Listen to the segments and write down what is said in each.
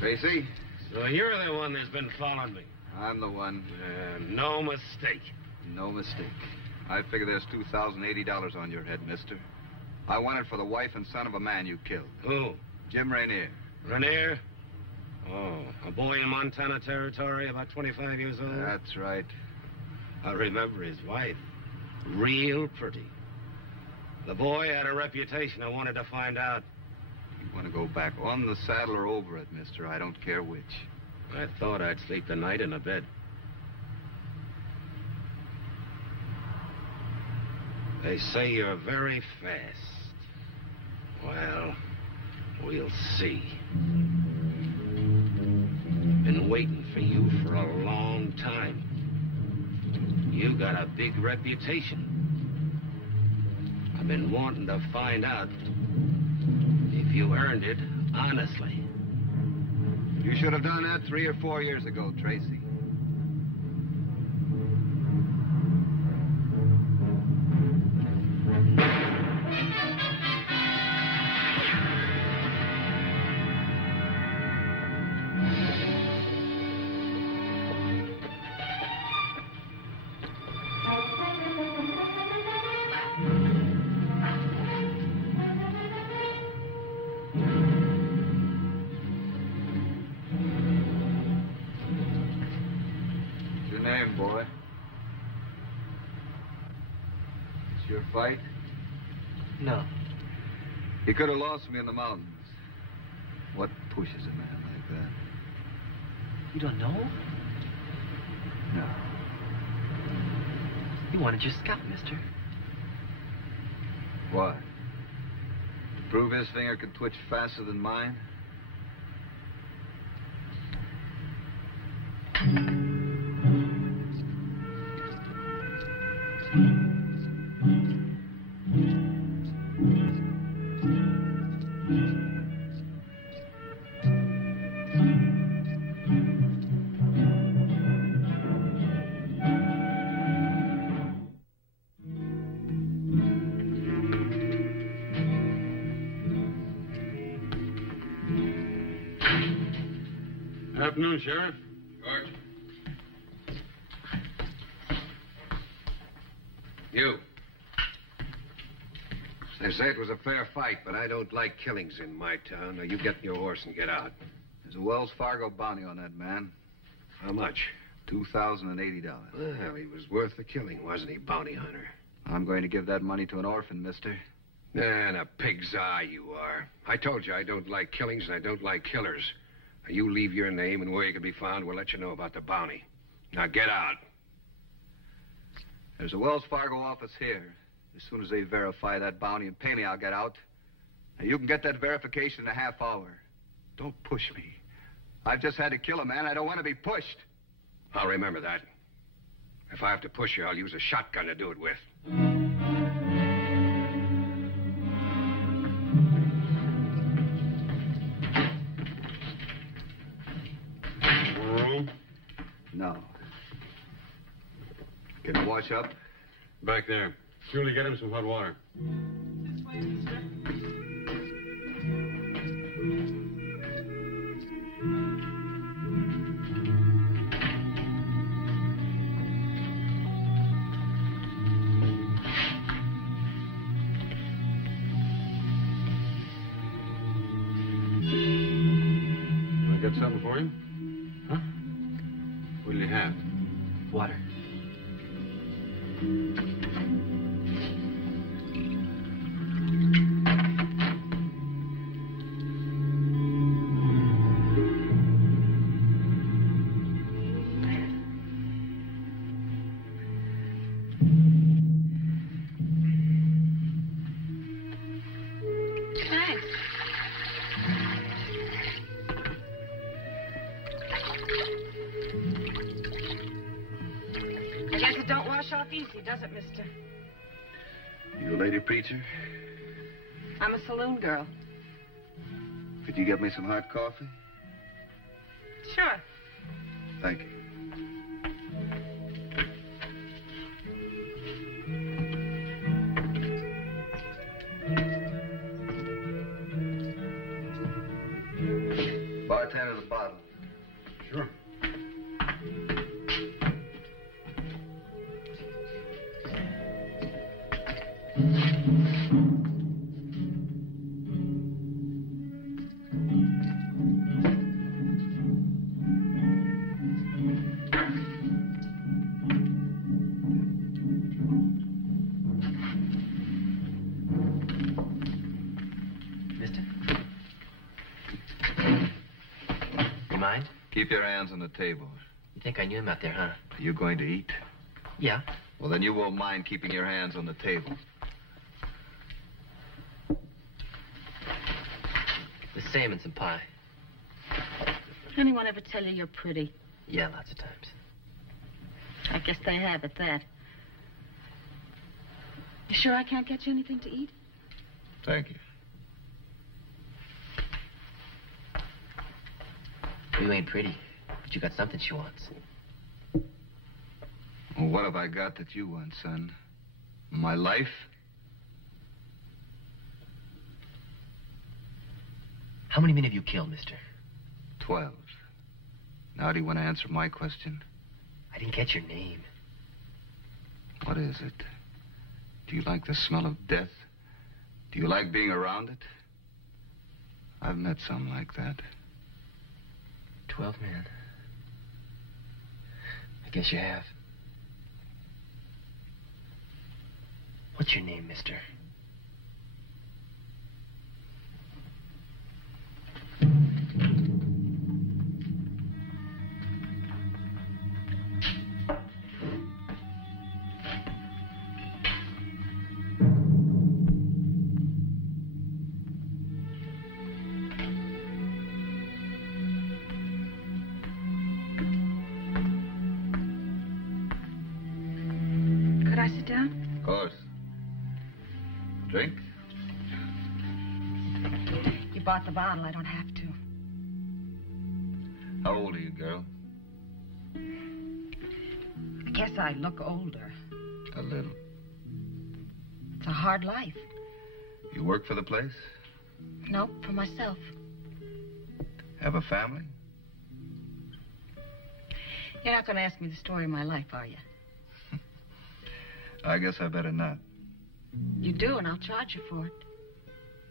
Tracy? So you're the one that's been following me? I'm the one. No mistake. No mistake. I figure there's $2,080 on your head, mister. I want it for the wife and son of a man you killed. Who? Jim Rainier. Rainier? Oh, a boy in Montana territory, about 25 years old? That's right. I remember his wife. Real pretty. The boy had a reputation. I wanted to find out. You want to go back on the saddle or over it, mister? I don't care which. I thought I'd sleep the night in a bed. They say you're very fast. Well, we'll see. Been waiting for you for a long time. You got a big reputation. I've been wanting to find out if you earned it honestly. You should have done that 3 or 4 years ago, Tracy. Boy. It's your fight? No. You could have lost me in the mountains. What pushes a man like that? You don't know? No. You wanted your scalp, mister. Why? To prove his finger could twitch faster than mine? Afternoon, Sheriff. George. You. They say it was a fair fight, but I don't like killings in my town. Now, you get in your horse and get out. There's a Wells Fargo bounty on that man. How much? $2,080. Well, he was worth the killing, wasn't he, bounty hunter? I'm going to give that money to an orphan, mister. And a pig's eye you are. I told you I don't like killings and I don't like killers. Now, you leave your name and where you can be found. We'll let you know about the bounty. Now, get out. There's a Wells Fargo office here. As soon as they verify that bounty and pay me, I'll get out. Now, you can get that verification in a half hour. Don't push me. I've just had to kill a man. I don't want to be pushed. I'll remember that. If I have to push you, I'll use a shotgun to do it with. Room? No. Can you wash up? Back there. Julie, get him some hot water. This way, mister. Can I get something for you? Huh? What do you have? Water. Thanks. I guess it don't wash off easy, does it, mister? You a lady preacher? I'm a saloon girl. Could you get me some hot coffee? Sure. Thank you. Bartender, the Keep your hands on the table. You think I knew him out there, huh? Are you going to eat? Yeah. Well, then you won't mind keeping your hands on the table. The same and some pie. Anyone ever tell you you're pretty? Yeah, lots of times. I guess they have at that. You sure I can't get you anything to eat? Thank you. You ain't pretty, but you got something she wants. Well, what have I got that you want, son? My life? How many men have you killed, mister? 12. Now, do you want to answer my question? I didn't get your name. What is it? Do you like the smell of death? Do you like being around it? I've met some like that. 12 men. I guess you have. What's your name, mister? Could I sit down? Of course. Drink? You bought the bottle. I don't have to. How old are you, girl? I guess I look older. A little. It's a hard life. You work for the place? Nope, for myself. Have a family? You're not going to ask me the story of my life, are you? I guess I better not. You do, and I'll charge you for it.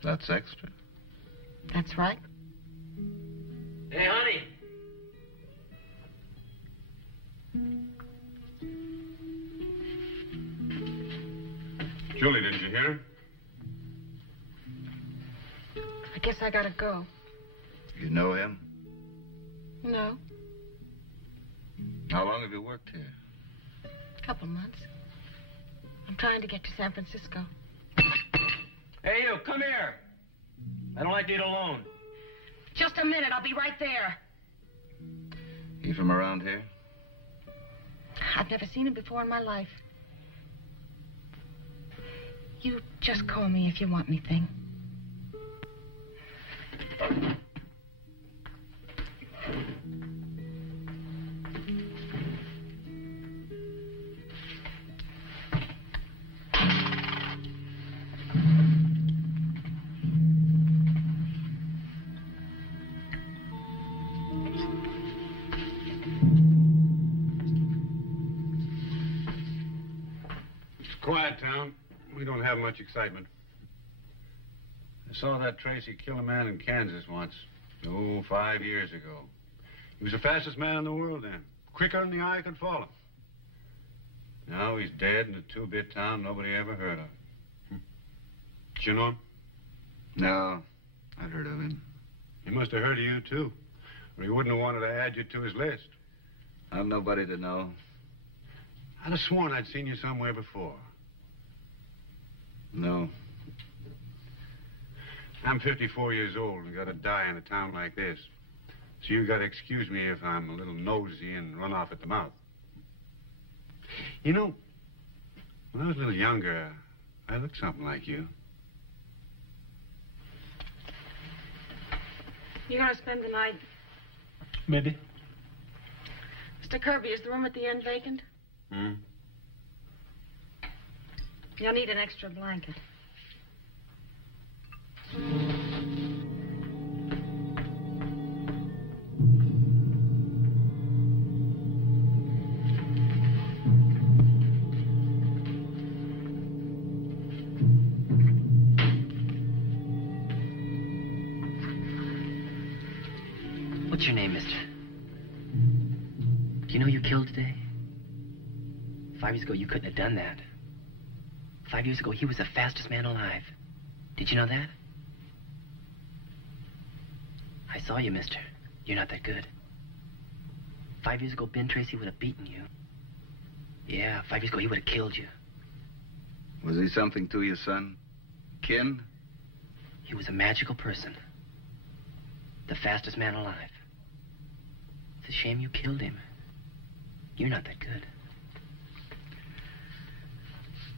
That's extra. That's right. Hey, honey. Julie, didn't you hear? I guess I gotta go. You know him? No, How long have you worked here? a couple months. I'm trying to get to San Francisco. Hey, you, come here. I don't like to eat alone. Just a minute, I'll be right there. You from around here? I've never seen him before in my life. You just call me if you want anything. Quiet town. We don't have much excitement. I saw that Tracy kill a man in Kansas once. 5 years ago. He was the fastest man in the world then. Quicker than the eye could follow. Now he's dead in a two-bit town nobody ever heard of. Did you know him? No, I'd heard of him. He must have heard of you, too. Or he wouldn't have wanted to add you to his list. I've nobody to know. I'd have sworn I'd seen you somewhere before. No. I'm 54 years old and got to die in a town like this. So you got to excuse me if I'm a little nosy and run off at the mouth. You know, when I was a little younger, I looked something like you. You gonna spend the night? Maybe. Mr. Kirby, is the room at the end vacant? You'll need an extra blanket. What's your name, mister? Do you know you killed today? 5 years ago, you couldn't have done that. 5 years ago, he was the fastest man alive. Did you know that? I saw you, mister. You're not that good. 5 years ago, Ben Tracy would have beaten you. Yeah, 5 years ago, he would have killed you. Was he something to you, son? Kin? He was a magical person. The fastest man alive. It's a shame you killed him. You're not that good.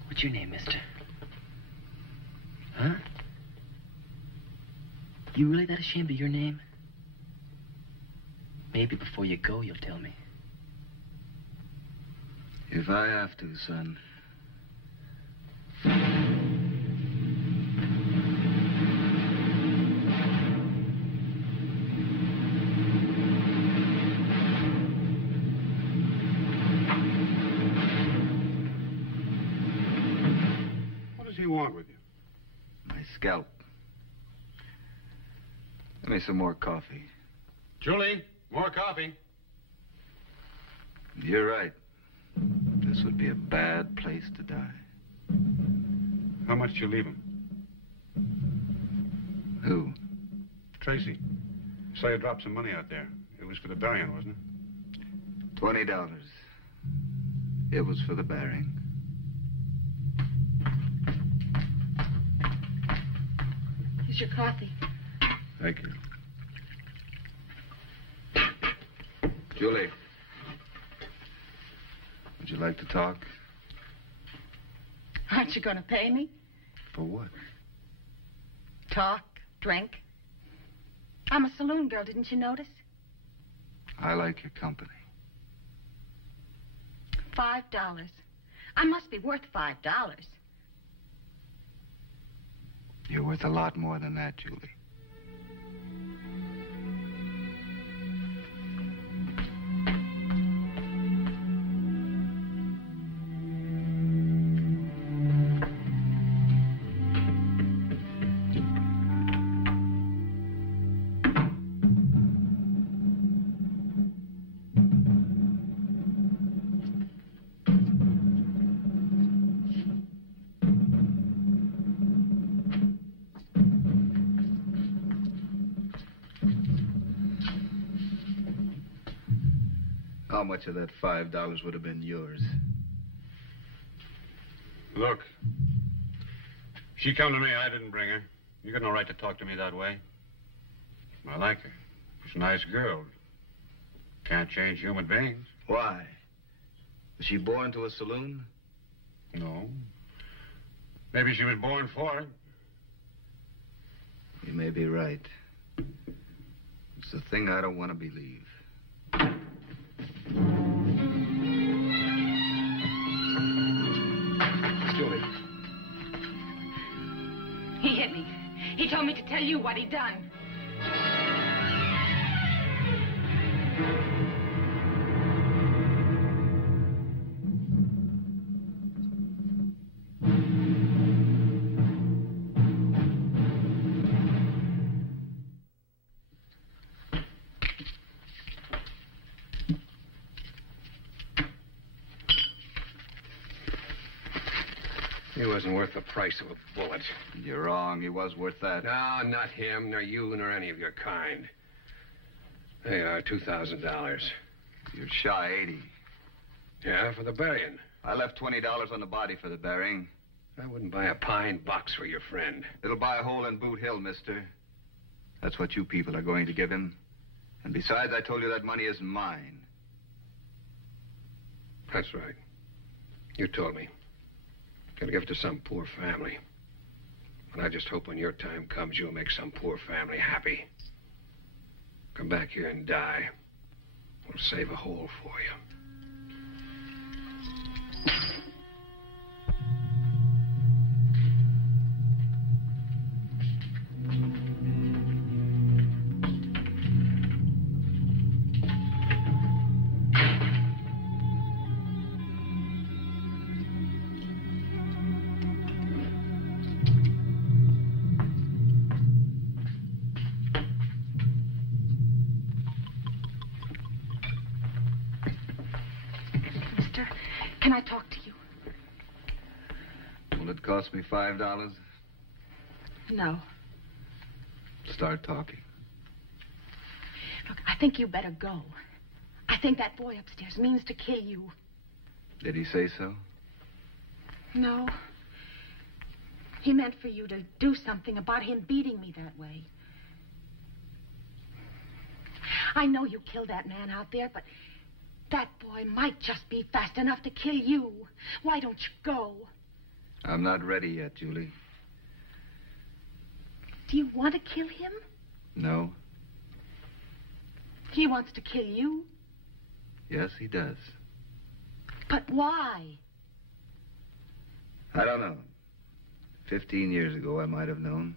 What's your name, mister? Huh? You really that ashamed of your name? Maybe before you go, you'll tell me. If I have to, son. What does he want with you? My scalp. Give me some more coffee. Julie, more coffee. You're right. This would be a bad place to die. How much did you leave him? Who? Tracy. Saw you dropped some money out there. It was for the burying, wasn't it? $20. It was for the burying. Here's your coffee. Thank you. Julie. Would you like to talk? Aren't you going to pay me? For what? Talk, drink. I'm a saloon girl, didn't you notice? I like your company. $5. I must be worth $5. You're worth a lot more than that, Julie. How much of that $5 would have been yours? Look. She come to me, I didn't bring her. You got no right to talk to me that way. I like her. She's a nice girl. Can't change human beings. Why? Was she born to a saloon? No. Maybe she was born for it. You may be right. It's the thing I don't want to believe. Julie. He hit me. He told me to tell you what he'd done. He wasn't worth the price of a bullet. You're wrong. He was worth that. No, not him, nor you, nor any of your kind. There you are, $2,000. You're shy 80. Yeah, for the burying. I left $20 on the body for the burying. I wouldn't buy a pine box for your friend. It'll buy a hole in Boot Hill, mister. That's what you people are going to give him. And besides, I told you that money isn't mine. That's right. You told me. Gonna give it to some poor family. And I just hope when your time comes, you'll make some poor family happy. Come back here and die. We'll save a hole for you. Can I talk to you? Will it cost me $5? No. Start talking. Look, I think you better go. I think that boy upstairs means to kill you. Did he say so? No. He meant for you to do something about him beating me that way. I know you killed that man out there, but that boy might just be fast enough to kill you. Why don't you go? I'm not ready yet, Julie. Do you want to kill him? No. He wants to kill you. Yes, he does. But why? I don't know. 15 years ago, I might have known.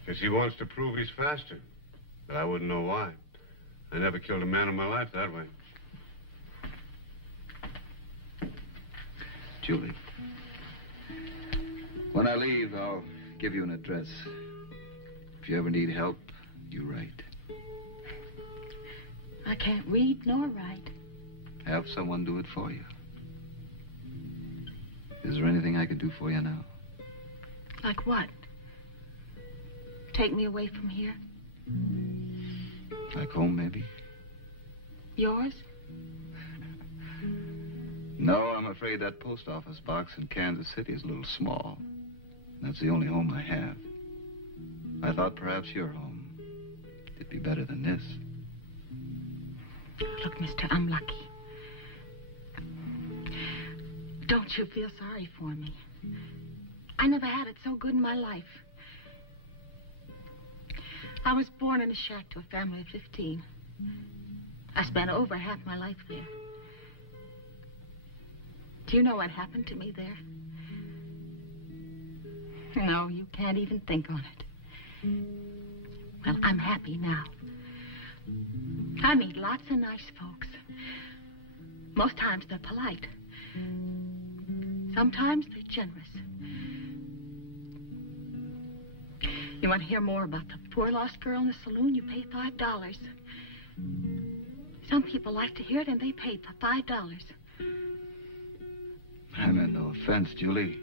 Because he wants to prove he's faster. But I wouldn't know why. I never killed a man in my life that way. Julie, when I leave, I'll give you an address. If you ever need help, you write. I can't read nor write. Have someone do it for you. Is there anything I can do for you now? Like what? Take me away from here? Like home, maybe? Yours? No, I'm afraid that post office box in Kansas City is a little small. That's the only home I have. I thought perhaps your home. It'd be better than this. Look, mister, I'm lucky. Don't you feel sorry for me? I never had it so good in my life. I was born in a shack to a family of 15. I spent over half my life there. Do you know what happened to me there? No, you can't even think on it. Well, I'm happy now. I meet lots of nice folks. Most times they're polite. Sometimes they're generous. You want to hear more about the poor lost girl in the saloon? You pay $5. Some people like to hear it, and they paid for $5. I meant no offense, Julie.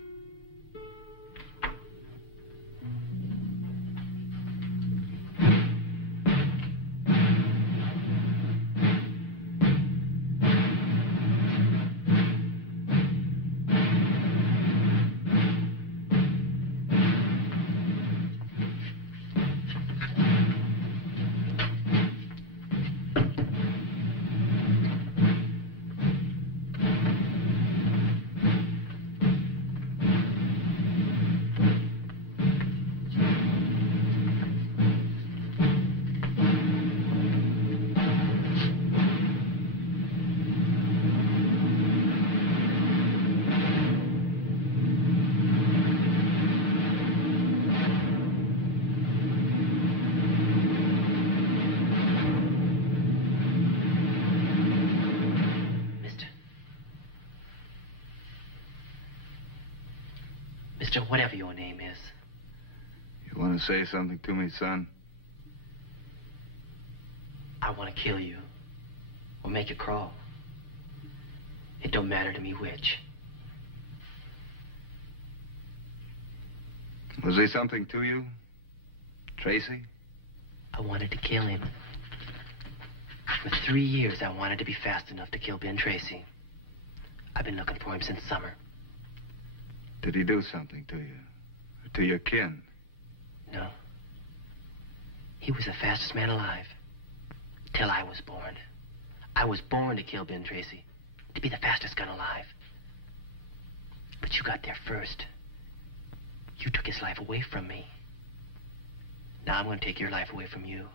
Mister, whatever your name is. You want to say something to me, son? I want to kill you. Or make you crawl. It don't matter to me which. Was he something to you? Tracy? I wanted to kill him. For 3 years, I wanted to be fast enough to kill Ben Tracy. I've been looking for him since summer. Did he do something to you? Or to your kin? No. He was the fastest man alive. Till I was born. I was born to kill Ben Tracy. To be the fastest gun alive. But you got there first. You took his life away from me. Now I'm going to take your life away from you.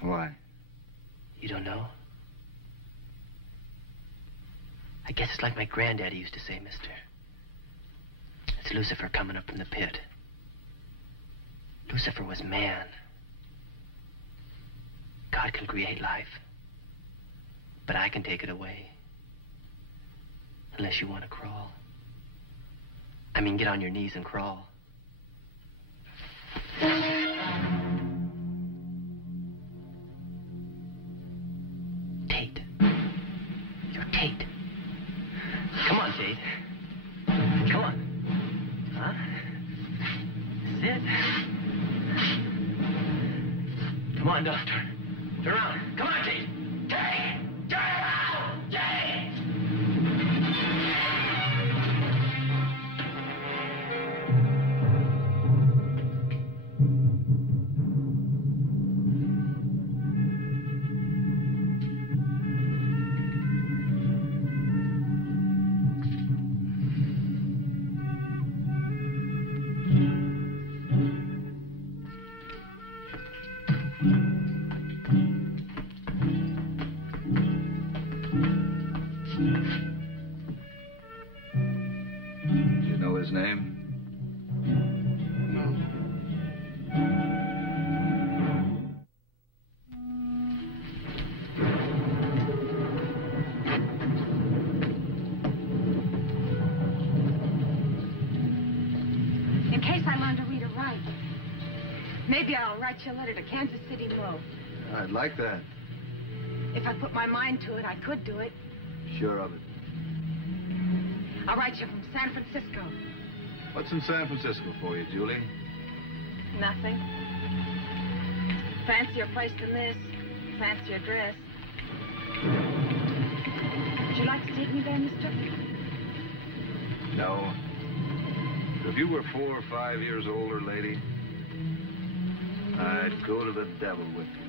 Why? You don't know? I guess it's like my granddaddy used to say, mister. It's Lucifer coming up from the pit. Lucifer was man. God can create life. But I can take it away. Unless you want to crawl. I mean, get on your knees and crawl. Tate. You're Tate. Come on, Tate. Come on. Huh? Sit. Come on, Doctor. Turn around. Come on, Tate. Tate! Turn around! Tate! Do you know his name? No. In case I learn to read or write, maybe I'll write you a letter to Kansas City, Mo. I'd like that. If I put my mind to it, I could do it. Sure of it. I'll write you from San Francisco. What's in San Francisco for you, Julie? Nothing. Fancier place than this. Fancier dress. Would you like to take me there, mister? No. If you were 4 or 5 years older, lady, I'd go to the devil with you.